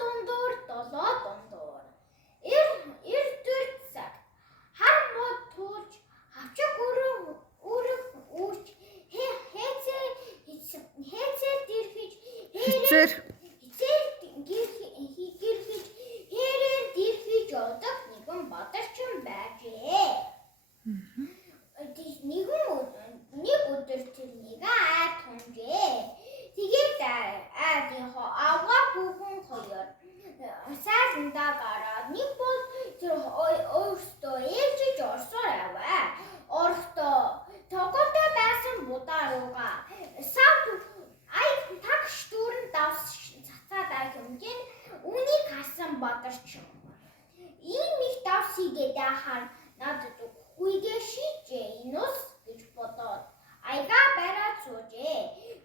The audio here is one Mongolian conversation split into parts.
дундуур долоо дундуур. Ир дүр цаг. Хар мод туулж хавчаг өрөх үүч хэцээ дэрхэж Хэцээр гэрхэж хэрээр дэрхэж явдаг нэгэн бадарчин байжээ. Нэг өдөр тэр нэгэн ай тунжээ. Тэгээд айдынхоо авгаа хүүхэн хоёр сайрандаа гараад нэг бол тэр өөртөө ээлжиж орсоор аваа. Орохдоо тогоотой байсан будаа руугаа сав тагш дүүрэн цацаад хэмжин үнийг харсан бадарчин. Ийм их давс хийгээд яхаар надад үхгүйгээ шийджээ инус гэж бодоод аяга бараад суужээ.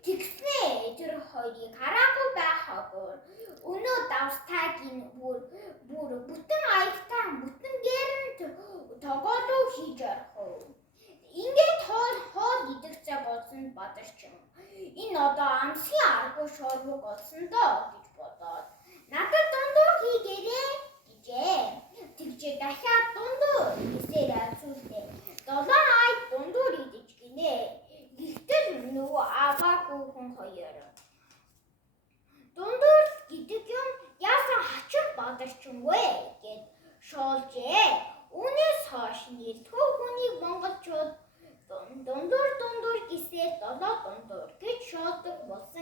Тэгснээ тэр хоёрыг хараагүй байхаагүй өнөө давстайгийн бүр бүтэн аягтай бүтэнгээр нь тоглоо хийж орхов. Ингээд хоол идэх цаг болсон бадарчин. Энэ одоо амсгийн аргагүй шоолог болсон доо гэж бодоод надад дундуур хийгээрэй гэжээ. Тэгжээ дахиад дундуур хийсээр альцүүлээ. 7 ай дундуур идэж гинэ. Гэхдээ нөгөө аваа хүүхэн хоёр. Дундуур гэдэг юм яасан хачин бадарчин вэ гэд шоолжээ. Үүнээс хойш нэртгүү хүнийг монголчууд дундуур гэсээр 7 дундуур гэж шоолдог болсон.